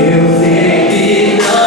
Eu sei que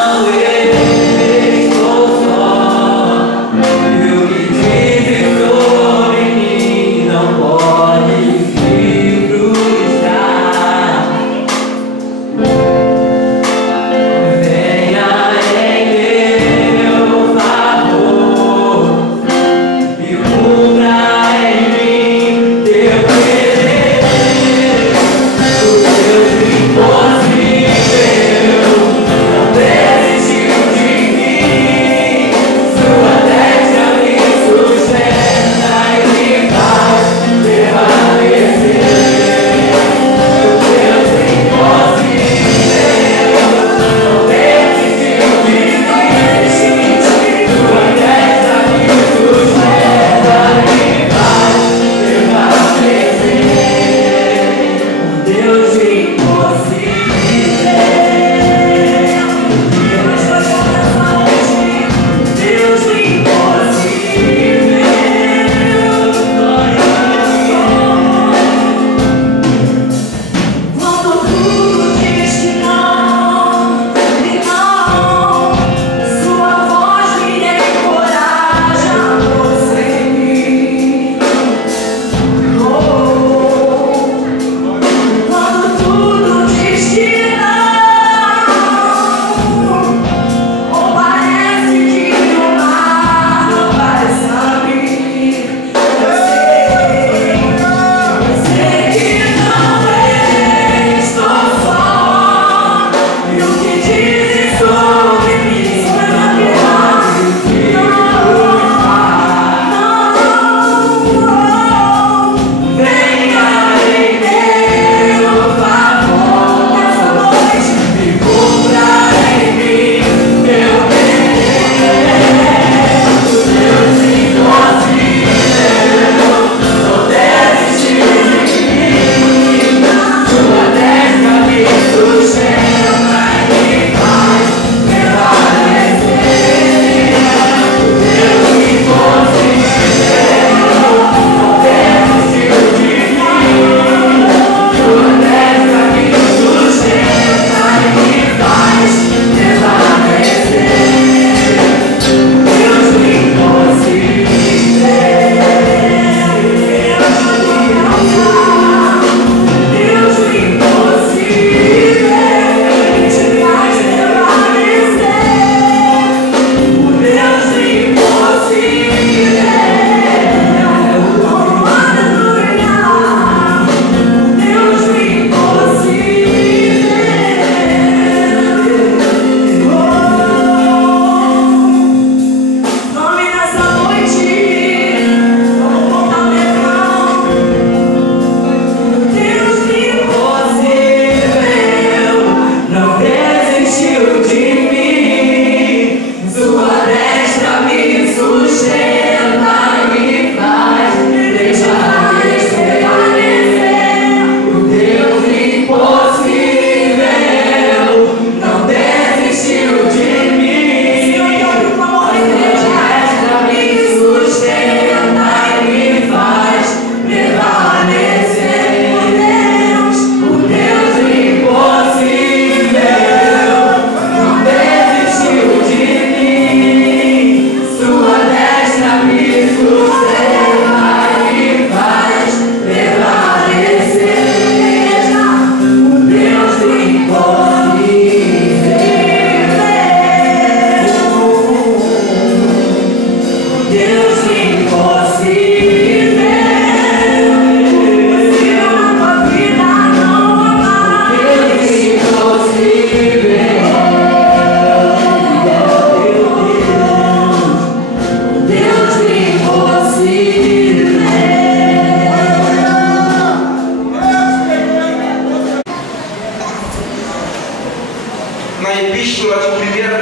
na epístola de 1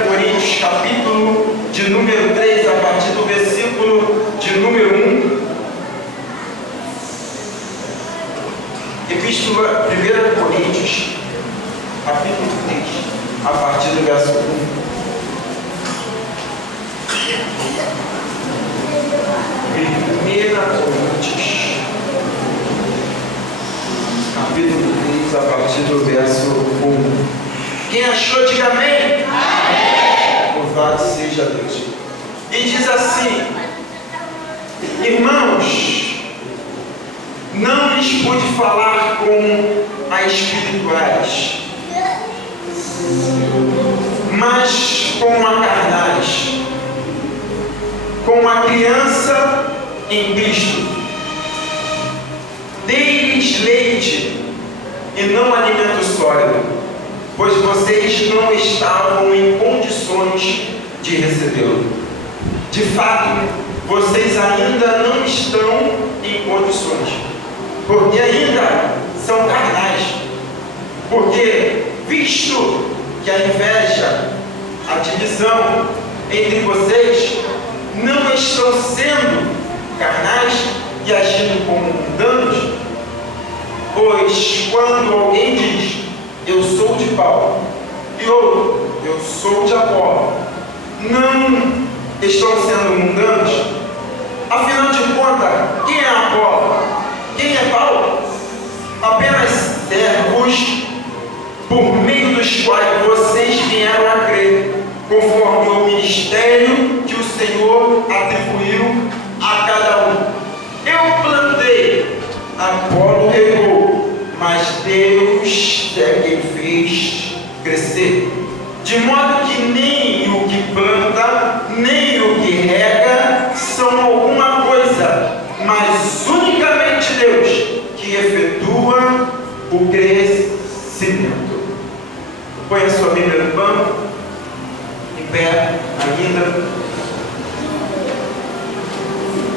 Coríntios, capítulo de número 3, a partir do versículo de número 1. Epístola 1 Coríntios, capítulo 3, a partir do verso 1. 1 Coríntios, capítulo 3, a partir do verso 1. Quem achou, diga amém. Amém. Louvado seja Deus. E diz assim: irmãos, não lhes pude falar como a espirituais, mas como a carnais, como a criança em Cristo. Dei-lhes leite e não alimento sólido, pois vocês não estavam em condições de recebê-lo. De fato, vocês ainda não estão em condições, porque ainda são carnais. Porque, visto que a inveja, a divisão entre vocês não estão sendo carnais e agindo como mundanos, pois quando alguém diz eu sou de Paulo e outro eu sou de Apolo, não estão sendo mundanos? Afinal de contas, quem é Apolo? Quem é Paulo? Apenas servos por meio dos quais vocês vieram a crer, conforme o ministério que o Senhor atribuiu a cada um. Eu plantei, Apolo regou, mas Deus é quem fez crescer. De modo que nem o que planta, nem o que rega são alguma coisa, mas unicamente Deus que efetua o crescimento. Põe a sua Bíblia no banco, em pé ainda.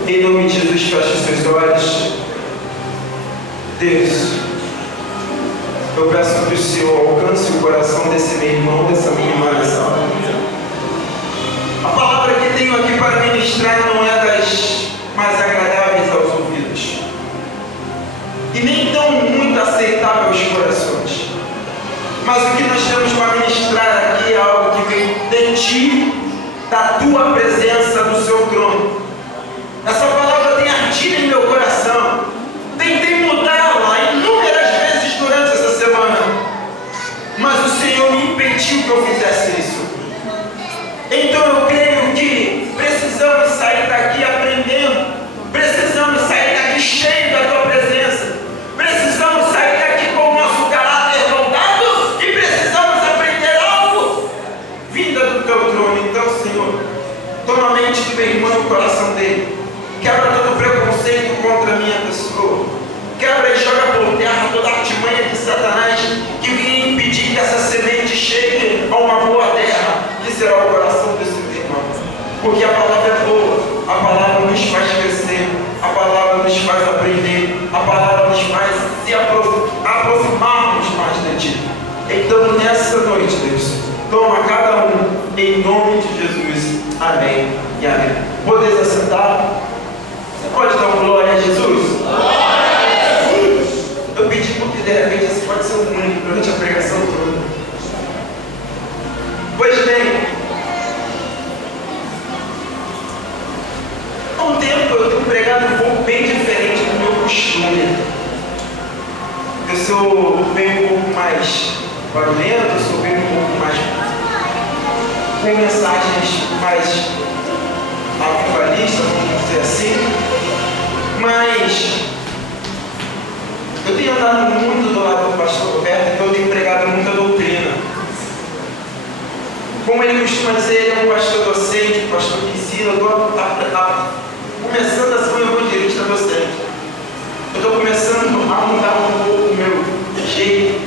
Em nome de Jesus, feche os seus olhos. Deus, eu peço que o Senhor alcance o coração desse meu irmão, dessa minha irmã nessa hora. A palavra que tenho aqui para ministrar não é das mais agradáveis aos ouvidos, e nem tão muito aceitável aos corações. Mas o que nós temos para ministrar aqui é algo que vem de ti, da tua presença, do seu trono. Essa palavra tem ardido em meu coração. Tentei mudá-la inúmeras vezes durante essa semana, mas o Senhor me impediu que eu fizesse isso. Então eu creio que precisamos sair daqui aprendendo, precisamos sair daqui cheio da tua presença, precisamos sair daqui com o nosso caráter moldado e precisamos aprender algo vinda do teu trono. Então, Senhor, toma a mente do meu irmão e o coração dele. Quebra todo preconceito contra a minha pessoa. Quebra e joga por terra toda a artimanha de Satanás que vinha impedir que essa semente chegue a uma boa terra, que será o coração desse irmão. Porque a palavra é boa, a palavra nos faz crescer, a palavra nos faz aprender, a palavra nos faz se aproximarmos mais de ti. Então, nessa noite, Deus, toma cada um em nome de Jesus. Amém e amém. Podeis assentar? Você pode dar uma glória a Jesus? Glória a Jesus! Eu pedi porque de repente esse pode ser um único durante a pregação toda. Pois bem, há um tempo eu tenho pregado um pouco bem diferente do meu costume. Eu sou bem um pouco mais barulhento, eu sou bem um pouco mais com mensagens mais avivalistas, vamos dizer assim. Mas eu tenho andado muito do lado do pastor Roberto, então eu tenho pregado muita doutrina. Como ele costuma dizer, ele é um pastor docente, um pastor que ensina. Eu estou começando a ser um evangelista docente. Eu estou começando a mudar um pouco o meu jeito.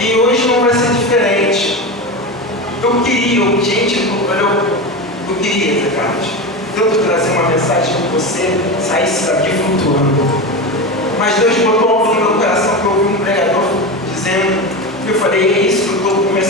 E hoje não vai ser diferente. Eu queria, Zé Carlos, tanto trazer uma mensagem que você saísse daqui flutuando. Mas Deus botou algo no meu coração que eu ouvi um pregador dizendo, eu falei, é isso que eu estou começando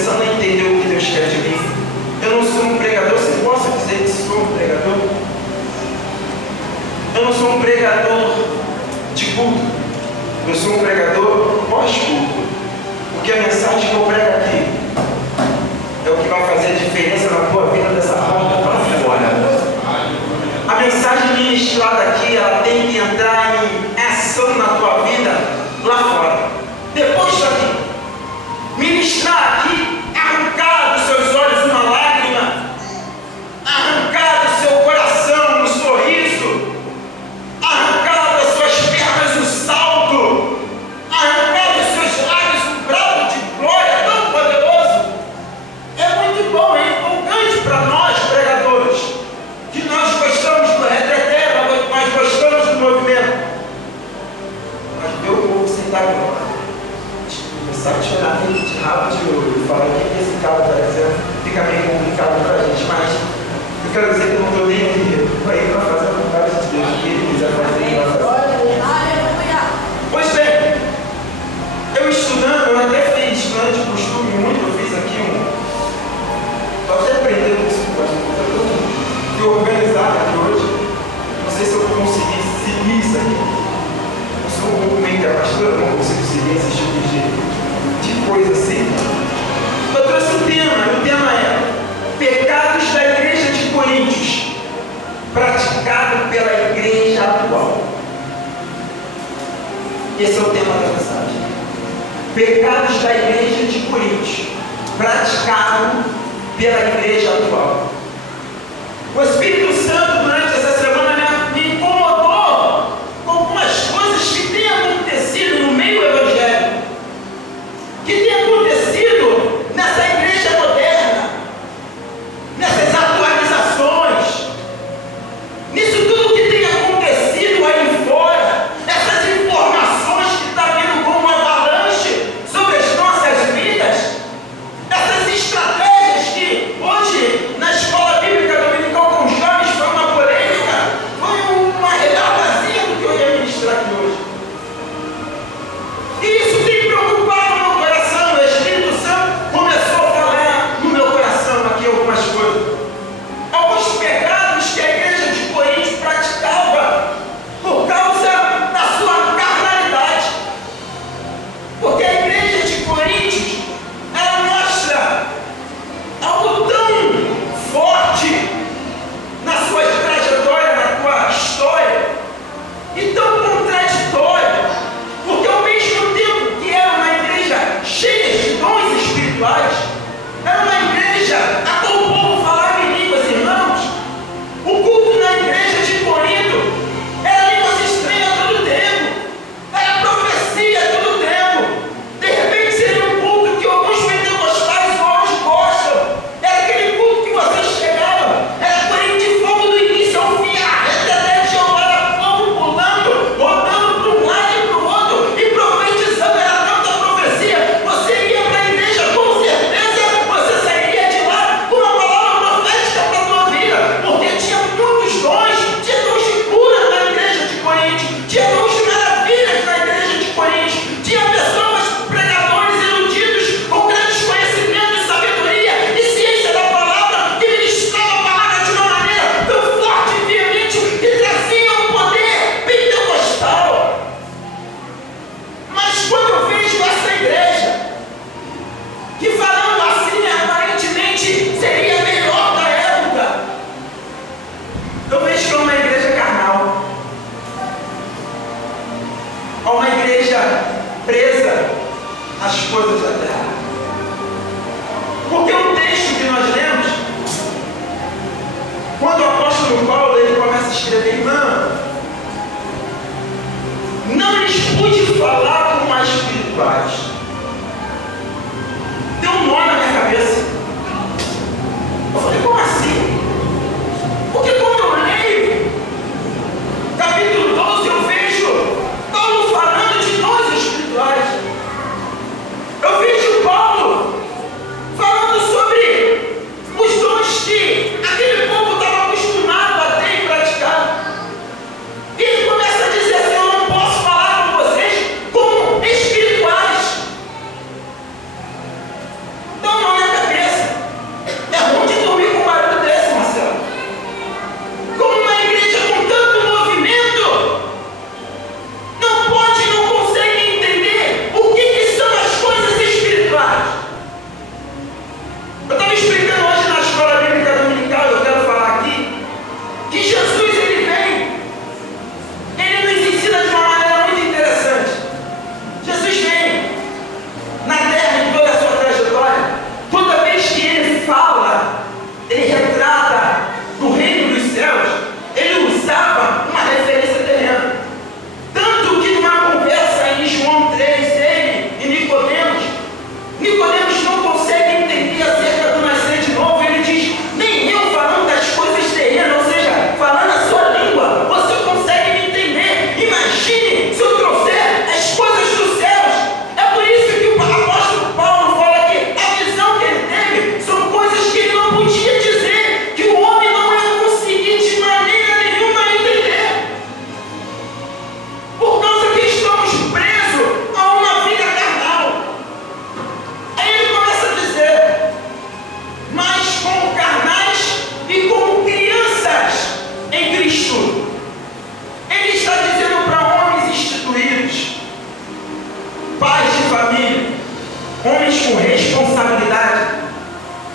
sabe tirar de rabo de olho, falar o que esse cara está dizendo, fica meio complicado para a gente, mas eu quero dizer que eu não estou nem aqui para ir para fazer a vontade de Deus, o que ele quiser fazer, ele vai fazer. Pois bem, eu estudando, eu até fiz, de costume muito, eu fiz aqui estou até aprendendo isso, eu fui organizado aqui hoje, não sei se eu consegui seguir isso aqui. Eu sou um pouco meio que a pastora, não consigo seguir esse tipo de coisa assim. Eu trouxe um tema, e o tema é pecados da igreja de Coríntios, praticado pela igreja atual. Esse é o tema da mensagem. Pecados da igreja de Coríntios, praticado pela igreja atual. O Espírito Santo, durante essa semana, me incomodou com algumas coisas que têm acontecido no meio evangélico, que têm acontecido nessa igreja moderna, nessas atualizações, nisso tudo que tem acontecido aí fora, essas informações que estão vindo como uma avalanche sobre as nossas vidas, essas estratégias que hoje na escola bíblica dominical com os jovens foi uma polêmica, foi uma redação do que eu ia ministrar aqui hoje. E isso tem preocupado o meu coração. O Espírito Santo começou a falar no meu coração aqui algumas coisas. Alguns pecados que a igreja de Coríntios praticava por causa da sua carnalidade. Porque a igreja de Coríntios, ela mostra algo tão forte na sua trajetória, na sua história, e tão contraditória, porque ao mesmo tempo que era uma igreja cheia de dons espirituais, era uma igreja a qual o povo falava em línguas, irmãos. O culto na igreja de Corinto era línguas estranhas a todo tempo, era profecia a todo tempo. De repente seria um culto que alguns pentecostais hoje gostam, era aquele culto que você chegava, era corrente de fogo do início ao fim, até de Jeová, fogo pulando, rodando para um lado e para o outro, e profetizando, era tanta profecia. Você ia para a igreja, com certeza você sairia de lá com uma palavra profética para a tua vida, porque tinha muitos dons, tinha dons de cura na igreja de Coríntios, tinha dons de maravilhas na igreja de Coríntios, tinha pessoas, pregadores eruditos, com grandes conhecimentos, sabedoria e ciência da palavra, que ministravam a palavra de uma maneira tão forte e veemente, que trazia um poder pentecostal. Mas quando eu vejo essa igreja, que falando assim aparentemente seria a melhor da época, eu vejo que é uma igreja carnal, é uma igreja presa às coisas da terra. Porque o texto que nós lemos, quando o apóstolo Paulo ele começa a escrever, irmão, não lhes pude falar como as espirituais. Deu um nó na minha cabeça. Eu falei, como assim? Porque quando eu leio capítulo 12, eu vejo Paulo falando de dons espirituais. Eu vejo Paulo falando sobre os dons que aquele povo estava acostumado a ter e praticar. E ele começa a dizer assim, eu não posso falar com vocês como espirituais.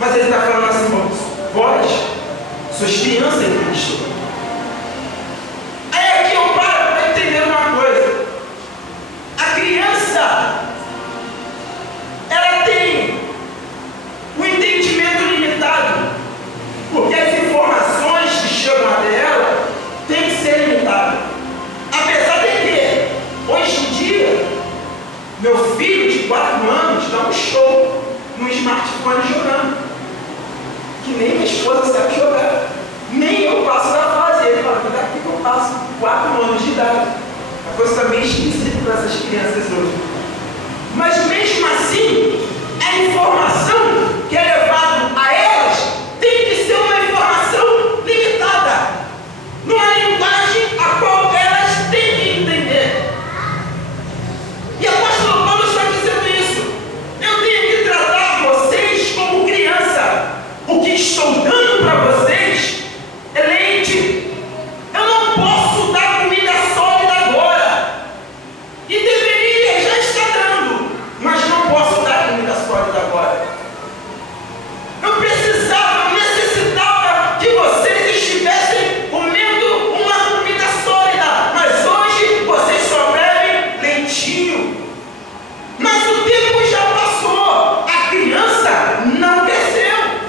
Mas ele está falando assim: vós sois crianças em Cristo. Aí aqui eu paro para entender uma coisa. A criança, ela tem um entendimento limitado, porque as informações que chegam até ela têm que ser limitadas. Apesar de que, hoje em dia, meu filho de 4 anos dá um show no smartphone jogando, que nem minha esposa sabe jogar, nem eu passo da fase. Ele fala: daqui que eu passo 4 anos de idade. A coisa está meio esquisita para essas crianças hoje. Mas mesmo assim, a informação que é levada a elas tem que ser uma informação limitada, numa linguagem a qual elas têm que entender. E o apóstolo Paulo está dizendo isso. Eu tenho que tratar vocês como criança. O que estou dando para vocês é leite. Eu não posso dar comida sólida agora. E deveria já estar dando, mas não posso dar comida sólida agora. Eu precisava, eu necessitava que vocês estivessem comendo uma comida sólida, mas hoje vocês só bebem leitinho. Mas o tempo já passou, a criança não cresceu.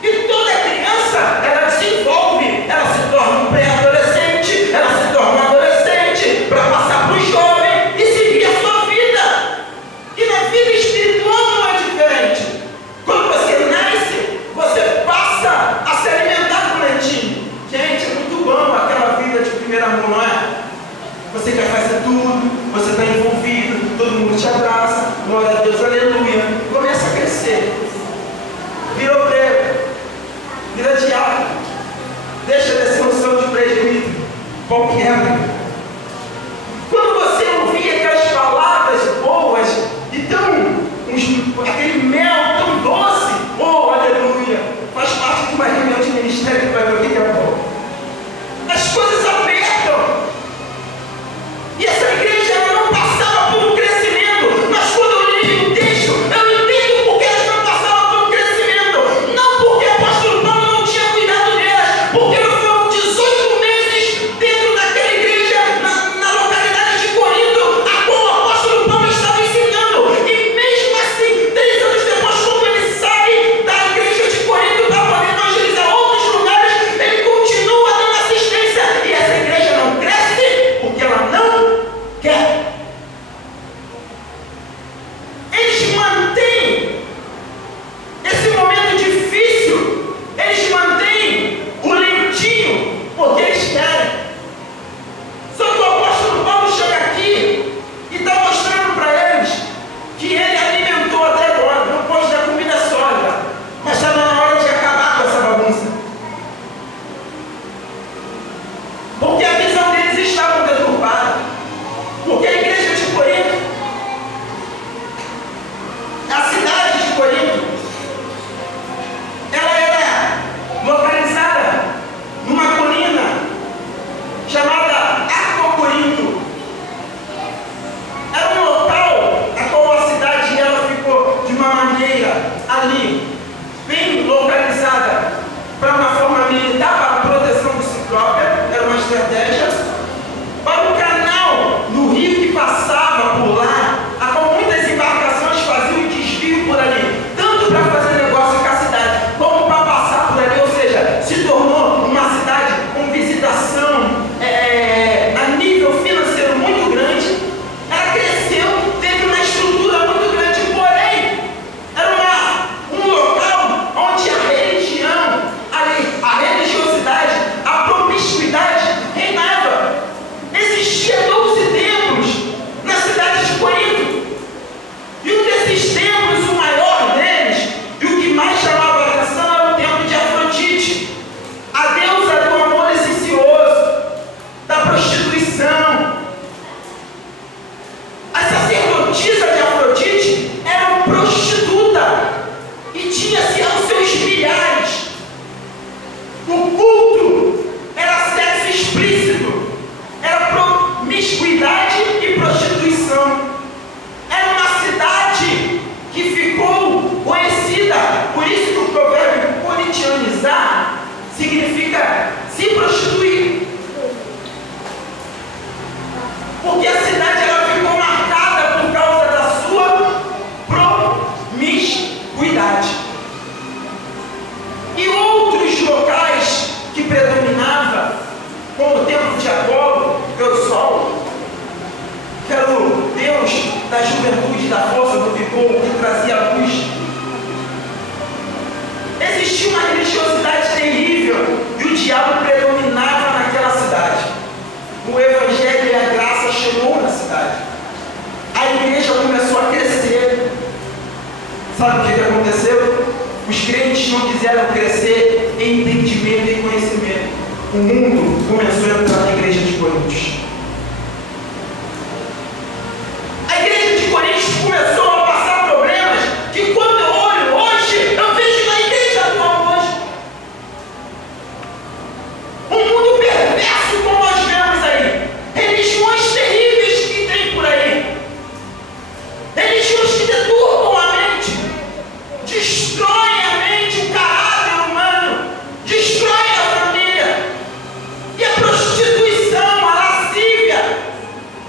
E toda criança, ela desenvolve, ela se torna um pré-adolescente, ela se torna um adolescente, para passar para o jovem e seguir a sua vida. E na vida espiritual não é diferente. Quando você nasce, você passa a se alimentar com leitinho. Gente, é muito bom aquela vida de primeiro amor, não é? Você quer fazer tudo, você está envolvido, todo mundo te abraça, glória a Deus, aleluia. Começa a crescer. Vira obreiro, vira diácono, deixa de ser um sonho de presbítero, qualquer. Quando você ouvir aquelas palavras boas e aquele mel tão doce, oh, aleluia, faz parte de uma reunião de ministério que vai ver o que é bom. As coisas apertam. E essa igreja ela não passava por um crescimento, mas quando eu li o texto, eu entendo porque elas não passavam por um crescimento. Não porque o apóstolo Paulo não tinha cuidado delas, porque foram 18 meses dentro daquela igreja, na localidade de Corinto, a qual o apóstolo Paulo estava ensinando. E mesmo assim, 3 anos depois, quando ele sai da igreja de Corinto para poder evangelizar outros lugares, ele continua dando assistência. E essa igreja não cresce porque ela não quer. Eles mantêm esse momento difícil, eles mantêm o leitinho porque eles querem. Só que o apóstolo Paulo chega aqui e está mostrando para eles que ele alimentou até agora, não pode dar comida sólida, mas está na hora de acabar com essa bagunça, porque a visão deles estava deturpada. Porque a igreja de Corinto, a cidade de Corinto, ela era localizada numa colina chamada Aquacorinto. Era um local na qual a cidade ela ficou de uma maneira ali, bem localizada, para uma forma militar, para a proteção de si própria, era uma estratégia. Para o canal no rio que passava por lá, a qual muitas embarcações faziam desvio por ali, tanto para fazer negócio com a cidade, como para passar por ali, ou seja, se tornou uma cidade com visitação a nível financeiro muito grande. Ela cresceu, teve uma estrutura muito grande, porém, era um local onde a religião, a religiosidade, a promiscuidade reinava. Existia 12 templos na cidade de Corinto. E um desses templos, o maior deles, e o que mais chamava a atenção, era o templo de Afrodite, a deusa do amor licencioso, da prostituição. A sacerdotisa de Afrodite era uma prostituta e tinha-se aos seus milhares. O culto era sexo explícito, era promiscuidade e prostituição. Era uma cidade que ficou conhecida, por isso diabo predominava naquela cidade. O evangelho e a graça chegou na cidade. A igreja começou a crescer. Sabe o que aconteceu? Os crentes não quiseram crescer em entendimento e conhecimento. O mundo começou a entrar na igreja de Coríntios. A igreja de Coríntios começou a passar problemas que, quando eu olho hoje, eu vejo na igreja atual hoje. Um mundo perverso, como nós vemos aí. Religiões terríveis que tem por aí. Religiões que deturpam a mente, destroem a mente, o caráter humano, destroem a família. E a prostituição, a lascívia,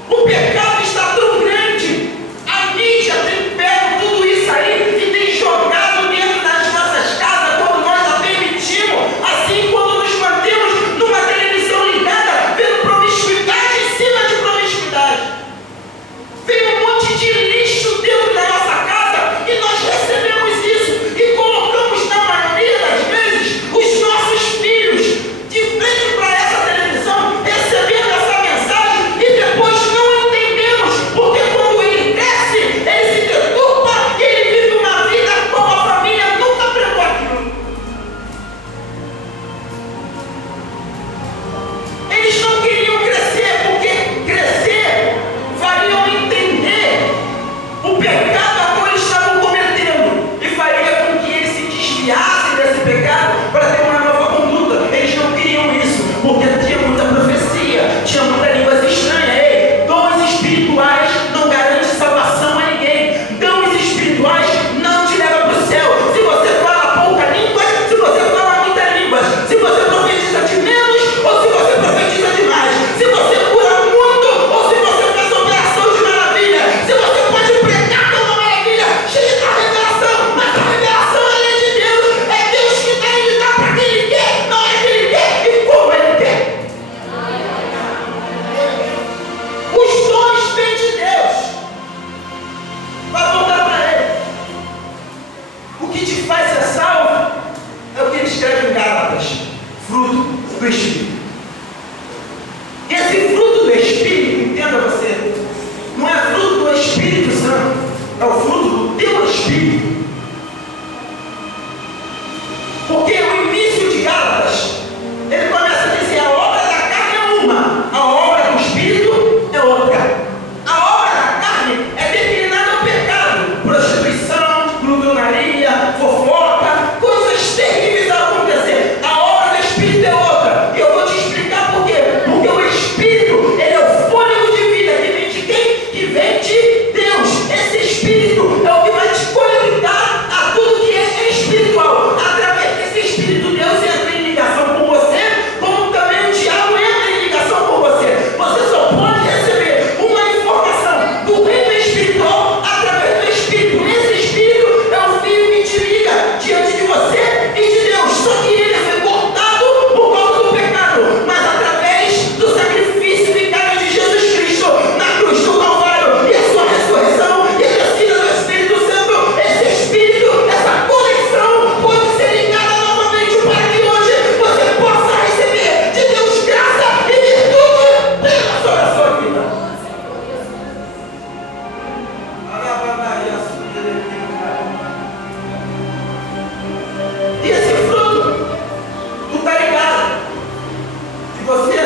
o pecado está tão grande. A mídia tem pego tudo isso aí e tem jogado dentro das nossas casas quando nós a permitimos. Assim, quando nos mantemos numa televisão ligada, vendo promiscuidade em cima de promiscuidade. Vem um monte de lixo dentro da nossa casa e nós recebemos isso e colocamos, na maioria das vezes, os nossos filhos de frente para essa televisão, recebendo essa mensagem e depois não entendemos, porque quando ele cresce, ele se deturpa e ele vive uma vida como a família nunca pregou aquilo. Eles não queriam crescer, porque crescer faria entender o pecado a qual eles estavam cometendo e faria com que eles se desviassem desse pecado para ter uma nova conduta. Eles não queriam isso, porque tinha muita profecia, tinha muita línguas estranhas. Ei, dons espirituais não garantem salvação a ninguém. Dons espirituais não te levam para o céu. Se você fala pouca língua, se você fala muita língua, se você profetiza de menos ou se você profetiza demais, se você cura muito ou se você faz operação de maravilha, se você pode pregar uma maravilha cheia da revelação, mas a revelação é de Deus. É Deus que dá e dá para quem Ele quer, não é que Ele quer e como Ele quer. Os dons vêm de Deus. Vai voltar para Ele. O que te faz ser salvo é o que ele escreve em Gálatas: fruto do Espírito. E esse fruto do Espírito, entenda você, não é fruto do Espírito Santo, é o fruto do teu Espírito. Porque o início de Gálatas, ele começa a dizer: a obra da carne é uma, a obra do Espírito é outra. A obra da carne é declinada ao pecado, prostituição, glutonaria, fofoca, coisas terríveis a acontecer. A obra do Espírito é outra. E eu vou te explicar por quê. Porque o Espírito, ele é o fôlego de vida que vem de quem? Que vem de Deus. Esse Espírito é o que vai te conectar a tudo que é espiritual. Através desse Espírito, Deus entra em ligação com você, como também o diabo entra em ligação com você. Você só pode receber uma informação do reino espiritual através do Espírito. Esse Espírito é o fio que te liga diante de você e de Deus. Só que ele foi cortado por causa do pecado, mas através do sacrifício vicário de Jesus Cristo na cruz do Calvário e a sua ressurreição e a descida do Espírito Santo, esse Espírito, essa conexão pode ser ligada novamente para que hoje você possa receber de Deus graça e virtude sobre a sua vida. E esse fruto, tu está ligado? E você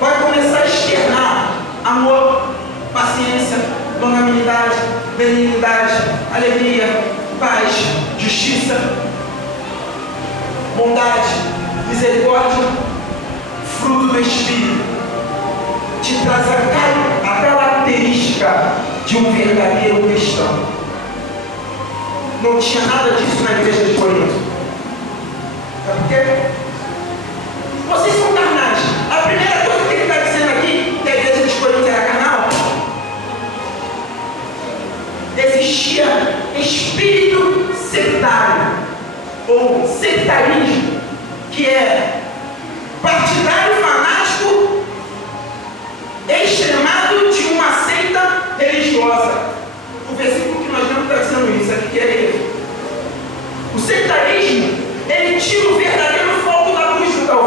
vai começar a externar amor, paciência, longanimidade, benignidade, alegria, paz, justiça, bondade, misericórdia, fruto do Espírito. Te traz a característica de um verdadeiro cristão. Não tinha nada disso na igreja de Corinto. Sabe por quê? Vocês são carnais. A primeira coisa que ele está dizendo aqui, que a igreja de Corinto era carnal, existia espírito sectário, ou sectarismo, que é partidário fanático extremado de uma seita religiosa. O versículo que nós lemos está dizendo isso, aqui que é ele. O sectarismo, ele tira o verdadeiro foco da cruz do Calvário.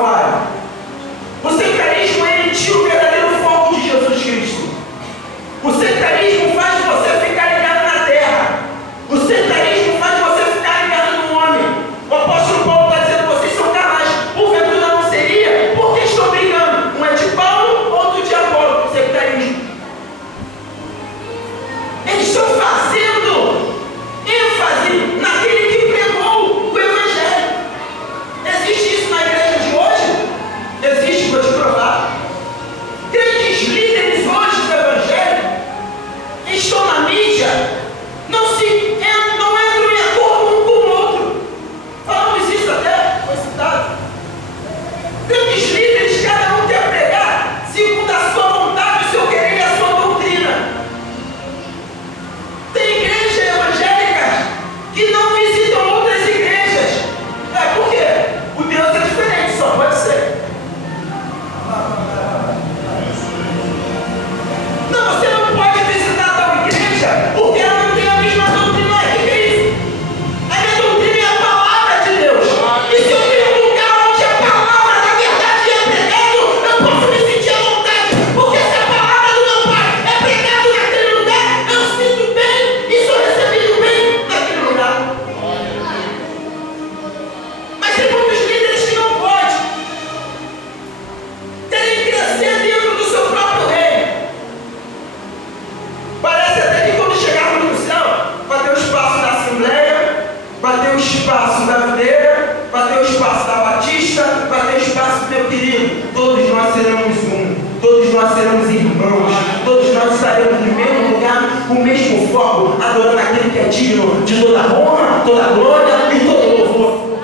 espaço da Videira, vai ter o espaço da Batista, vai ter o espaço do meu querido. Todos nós seremos um, todos nós seremos irmãos, todos nós estaremos no mesmo lugar, o mesmo foco, adorando aquele que é digno de toda honra, toda glória e todo louvor.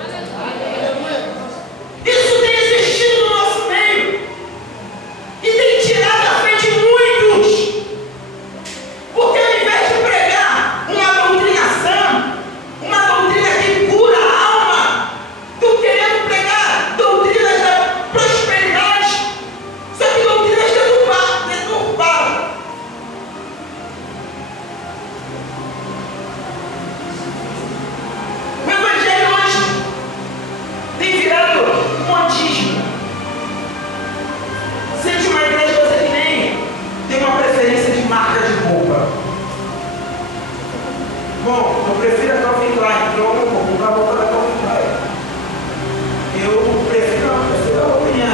Isso tem existido no nosso meio e tem tirado a fé de muitos, porque ao invés de pregar uma doutrina sã, uma doutrina que cura a alma, estão querendo pregar doutrinas da prosperidade, só que doutrinas deturpadas. O evangelho hoje tem virado modismo. Sente uma igreja você que nem tem uma preferência de marca de roupa. Bom, eu prefiro a Calvin Klein, então eu vou comprar a roupa da Calvin Klein. Eu prefiro a roupinha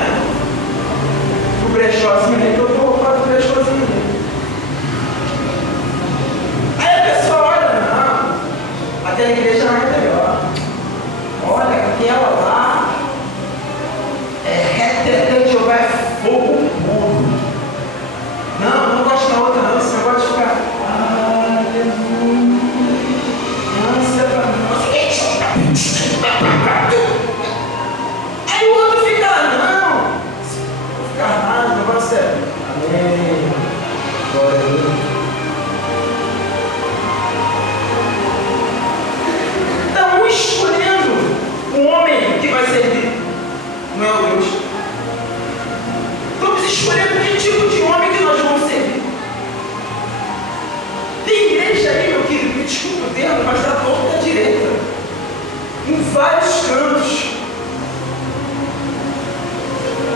do brechózinho ali, que eu vou roubar do brechózinho ali. Aí a pessoa olha, não, aquela igreja não é melhor. Olha, aquela lá é Jeová, é fogo puro. Não, não gosto da outra não, esse negócio de ficar aleluia, ânsia pra nós. Aí o outro fica lá, não, vou ficar mais, o negócio é amém, glória a Deus. Então, escolhendo um homem que vai servir, não é o Deus. Vamos escolher que tipo de homem que nós vamos servir. Tem igreja aí, meu querido, me desculpa o termo, mas está torta à direita, em vários cantos.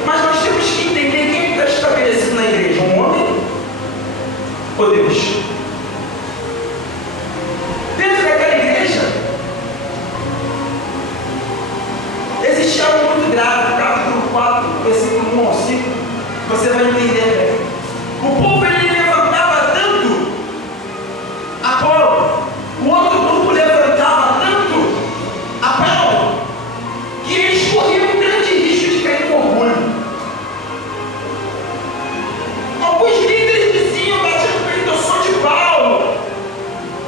Mas nós temos que entender quem está estabelecido na igreja, um homem ou Deus? Dentro daquela igreja existe algo muito grave, capítulo 4, versículo 1 ao 5, você vai entender. O povo ele levantava tanto Apolo, o outro grupo levantava tanto a Paulo, que eles corriam um grande risco de cair no orgulho. Alguns líderes diziam, batiam no peito, eu sou de Paulo,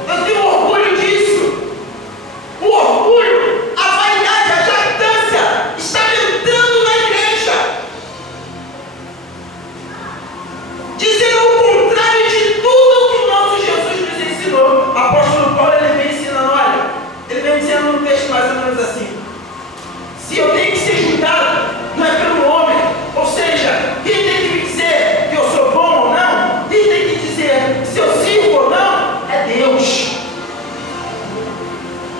eu tenho orgulho disso. O orgulho, a vaidade, a jactância está entrando na igreja, dizendo o contrário de tudo que o nosso Jesus nos ensinou. O apóstolo Paulo ele vem ensinando, olha, ele vem dizendo num texto mais ou menos assim: se eu tenho que ser julgado, não é pelo homem, ou seja, quem tem que me dizer que eu sou bom ou não, quem tem que dizer se eu sirvo ou não, é Deus,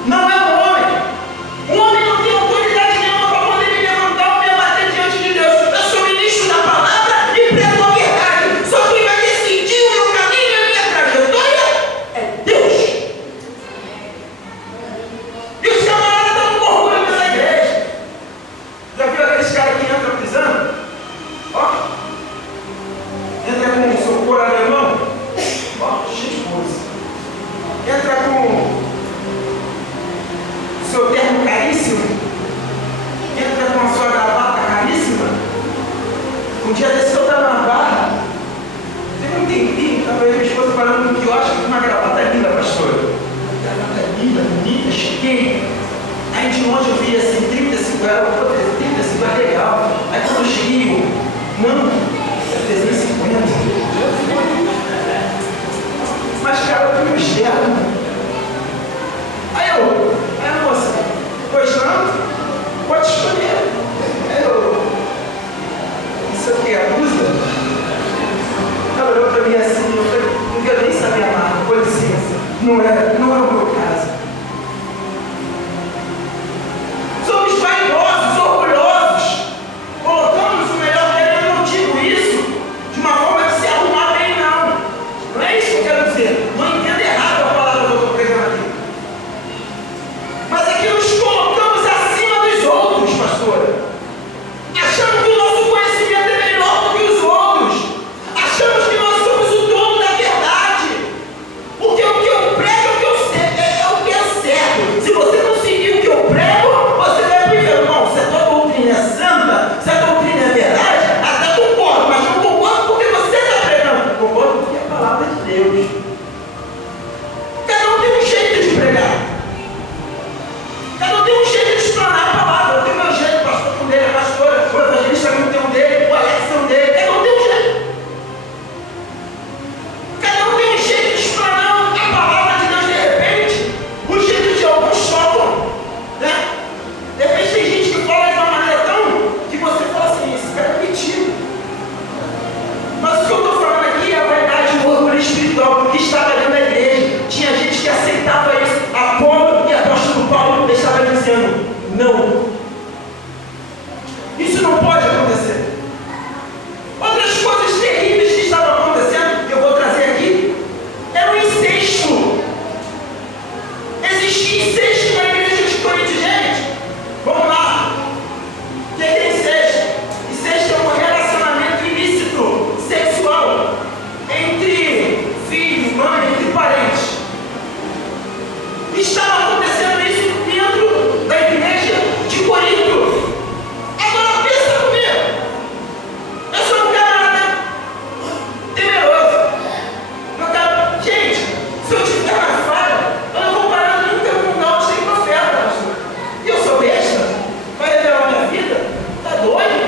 não é o homem. O homem não tem autoridade nenhuma para poder me levantar ou me abater diante de Deus. Eu sou ministro da palavra e prego a verdade. Só quem vai decidir o meu caminho e a minha trajetória é Deus. E os camaradas estão com orgulho dessa igreja. Já viu aqueles caras que entram pisando? Ó, entra com um socorro alemão, ó, cheio de coisa. Entra com seu terno caríssimo, entra com a sua gravata caríssima. Um dia desse eu estava na Barra, teve um tempinho, estava eu e minha esposa falando no quiosque com uma gravata linda, pastor. Gravata linda, bonita, chiquinha. Aí de longe eu vi assim, 35 reais, pô, 35 é legal. Aí quando eu cheguei, eu, não, é 350. Mas cara, eu fui externo. Aí a moça, pois não, pode escolher. Aí isso aqui é a blusa? Ela olhou para mim assim, eu falei, não quero nem saber a marca, com licença, não é o meu caso. Somos vaidosos, orgulhosos, colocamos o melhor dele. Eu não digo isso de uma forma de se arrumar bem, não. existia incesto na igreja de Corinto, gente. Vamos lá. O que é incesto? Incesto é um relacionamento ilícito, sexual, entre filho, mãe, entre parentes. Estava acontecendo isso dentro da igreja de Corinto. Agora pensa comigo. Eu sou um camarada temeroso. Gente, se eu tiver na falha, eu não vou parar nunca no mundo sem profeta. E eu sou besta? Vai revelar a minha vida? Tá doido?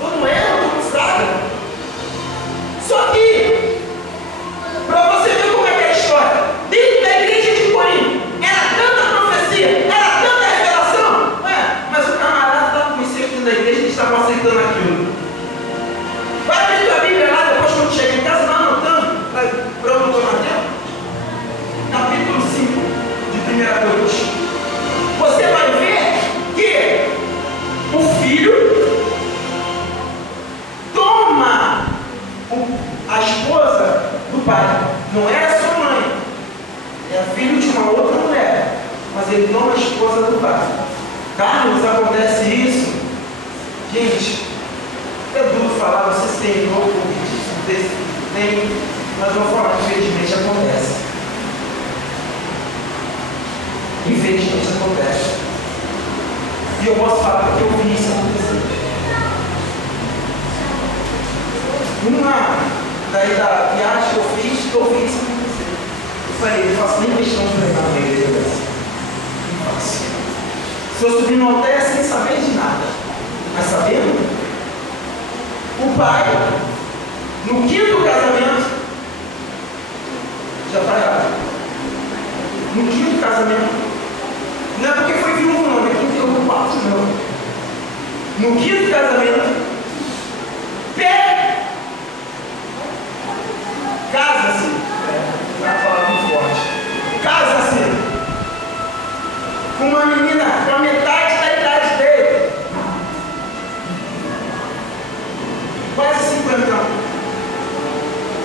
Todo mundo erra, todo mundo sabe. Só que, para você ver como é que é a história, dentro da igreja de Corinto, era tanta profecia, era tanta revelação, mas o camarada estava conhecido dentro da igreja e estava aceitando aquilo. Vai abrir tua Bíblia lá, depois quando chega em casa, vai anotando, para eu não tomar tempo. Capítulo 5 de 1 Coríntios. Você vai ver que o filho toma a esposa do pai. Não era sua mãe, era filho de uma outra mulher, mas ele toma a esposa do pai. Carlos, acontece isso? Gente, é duro falar, vocês têm louco, tem, mas vou falar, infelizmente acontece. Infelizmente acontece. E eu posso falar porque eu vi isso acontecer. Uma da viagem que eu fiz, eu vi isso acontecer. Eu falei, eu faço nem questão de pregar na igreja dessa. Não faço. Se eu subir no altar é sem saber de nada. Mas sabendo? O pai, no 5º casamento, já está errado. No 5º casamento, não é porque foi viúvo, não, é porque tem um quarto, não. No 5º casamento, casa-se, vai falar muito forte, casa-se com uma menina com a metade da idade dele, quase 50 anos,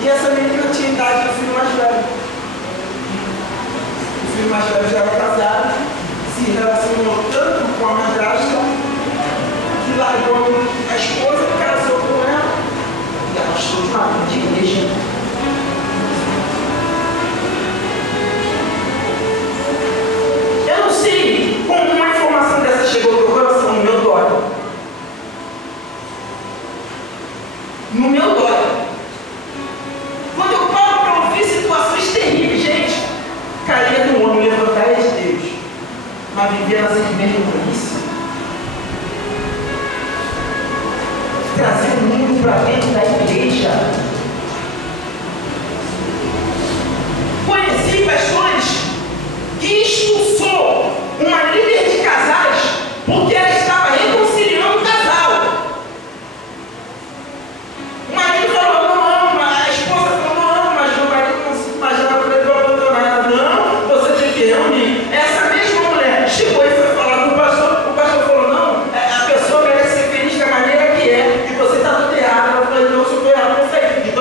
e essa menina tinha a idade do filho mais velho. O filho mais velho já era casado, se relacionou tanto com a madrasta que largou a esposa e casou com ela e arrastou de uma vida de igreja. Eu não sei como uma informação dessa chegou no meu coração, no meu dói. No meu dói. Quando eu paro para ouvir situações terríveis, gente, caía no homem, levantar é de Deus, mas viver nas ignorâncias, trazer o mundo para dentro da igreja. Conheci pastores que expulsou uma líder de casais porque ela estava reconciliando o casal. O marido falou, não amo, a esposa falou, não amo, mas o marido não se imaginava que ele vai abandonar ela. Não, você tem que reunir. Essa mesma mulher chegou e foi falar com o pastor falou, não, a pessoa merece ser feliz da maneira que é, e você está tudo errado. Ela falou, não, se eu estou errado, não sei.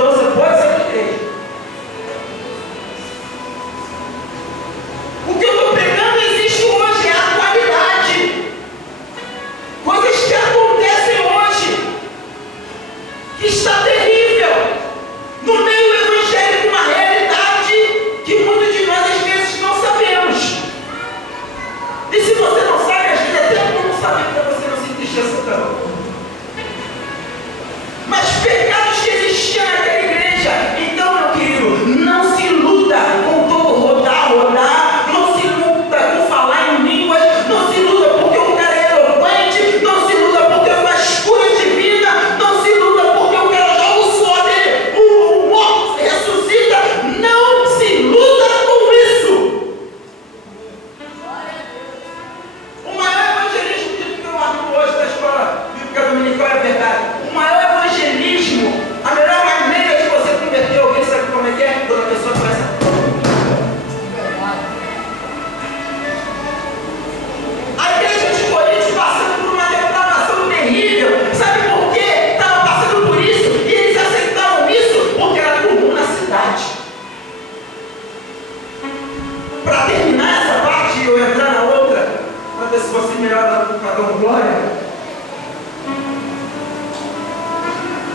dando glória?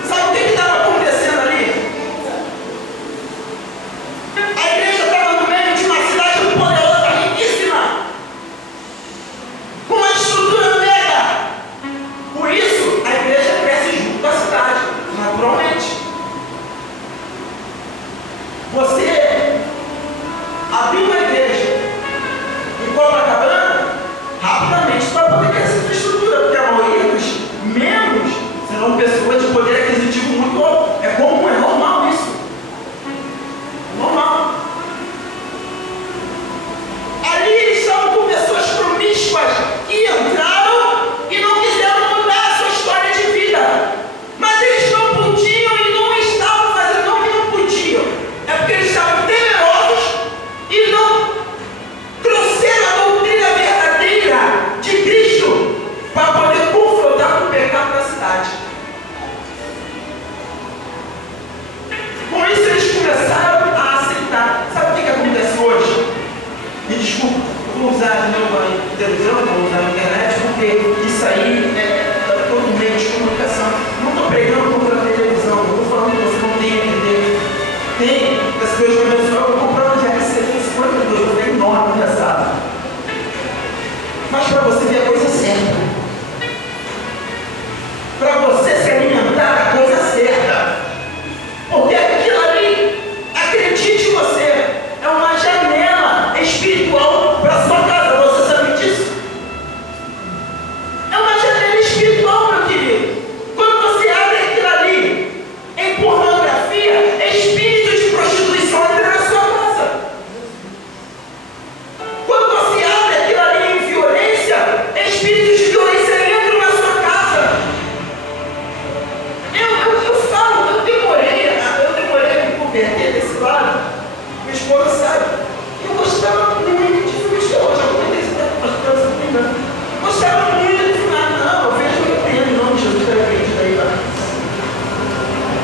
Sabe o que estava acontecendo ali? A igreja estava no meio de uma cidade poderosa, riquíssima, com uma estrutura mega. Por isso, a igreja cresce junto com a cidade, naturalmente. Você abriu uma igreja em Copacabana, rapidamente vai poder crescer sua estrutura, porque a maioria dos membros serão pessoas de poder aquisitivo muito alto. É comum, é normal isso. Normal. Ali eles estavam com pessoas promíscuas que entraram e não quiseram mudar a sua história de vida. Mas eles não podiam e não estavam fazendo, não que não podiam. É porque eles estavam temerosos e não trouxeram a doutrina verdadeira de Cristo para poder confrontar com o pecado da cidade. Com isso eles começaram a aceitar. Sabe o que acontece hoje? Me desculpa, eu vou usar de novo a televisão, vou usar a internet, porque isso aí é todo meio de comunicação. Não estou pregando contra a televisão, não estou falando que você não tem que entender. Tem, as coisas que eu vou comprar uma de RCD 52, eu tenho enorme, já sabe. Mas para você ver a coisa certa, para você se alimentar da coisa certa, porque aquilo ali, acredite em você, é uma janela espiritual para a sua casa. Você sabe disso? É uma janela espiritual, meu querido. Quando você abre aquilo ali em pornografia, espírito de prostituição entra na sua casa. Quando você abre aquilo ali em violência, espírito de violência entra na sua casa. Eu falo, eu demorei a me converter desse lado. Minha esposa sabe. Eu gostava muito de filmes de hoje. Eu comentei isso para as pessoas, não me engano. Gostava muito de filmar. Não, eu vejo que eu tenho em nome de Jesus, está repreendido aí, tá?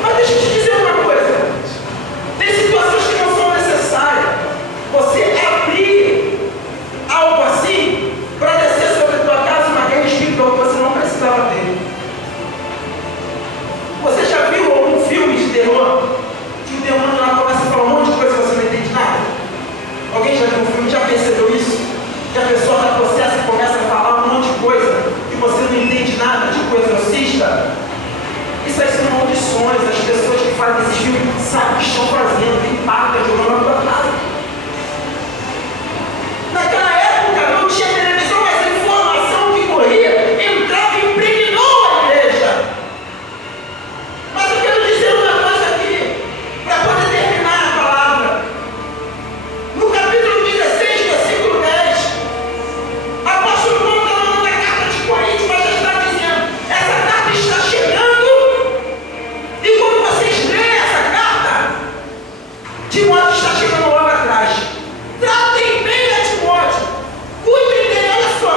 Mas deixa eu te dizer uma coisa. Tem situações que não são necessárias. Você abrir algo assim para descer sobre a tua casa uma guerra espiritual que você não precisava ter. Você já viu algum filme de terror que o demônio lá começa a falar um monte de coisa que você não entende nada? Alguém já viu um filme? Já percebeu isso? Que a pessoa está processo e começa a falar um monte de coisa que você não entende nada, tipo exorcista? Isso aí são maldições. As pessoas que fazem esses filmes sabem o que estão fazendo, tem pacto jogando na tua casa. Naquela época não tinha televisão, mas a informação que corria entrava e impregnou a igreja. Mas eu quero dizer uma coisa aqui, para poder terminar a palavra. No capítulo 16, versículo 10, apóstolo Paulo está mandando a carta de Coríntios, mas já está dizendo, essa carta está chegando, e quando vocês leem essa carta, Timóteo está chegando logo atrás. Tratem bem a Timóteo, cuidem dele. Olha só,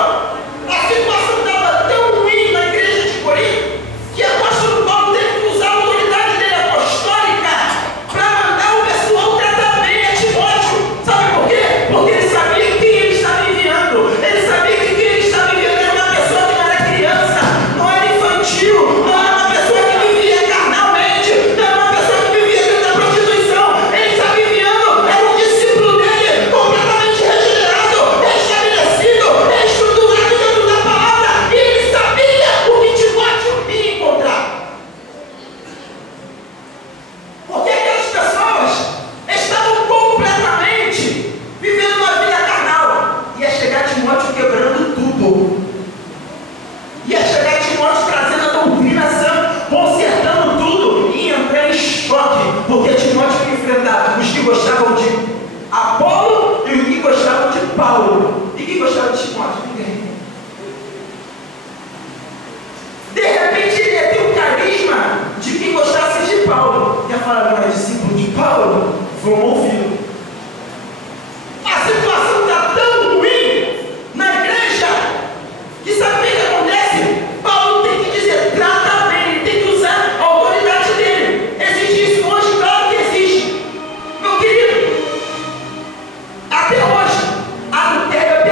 a situação estava tão ruim na igreja de Corinto, que o apóstolo Paulo teve que usar a autoridade dele apostólica para mandar o pessoal tratar bem a Timóteo. Sabe por quê? Porque ele sabia quem ele estava enviando. Ele sabia que quem ele estava enviando era uma pessoa que não era criança, não era infantil, não era uma pessoa que vivia carnalmente, não era uma pessoa que vivia dentro da prostituição. Ele estava enviando, era um discípulo dele, completamente regenerado, estabelecido, estruturado dentro da palavra, e ele sabia o que Timóteo ia encontrar. Porque aquelas pessoas estavam completamente vivendo uma vida carnal. Ia chegar Timóteo quebrando tudo. Ia chegar Timóteo trazendo a doutrina sã, consertando tudo, e ia entrar em choque, porque Timóteo ia enfrentar os que gostavam de Apolo e os que gostavam de Paulo. E quem gostava de Timóteo? Ninguém. De repente ele ia ter o carisma de quem gostasse de Paulo. Ia falar, não é discípulo de Paulo? Vamos ouvi-lo. A situação está tão ruim na igreja que sabe o que acontece? Paulo tem que dizer, trata bem, ele tem que usar a autoridade dele. Existe isso hoje? Claro que existe. Meu querido, até hoje, a adultério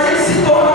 mas ele se torna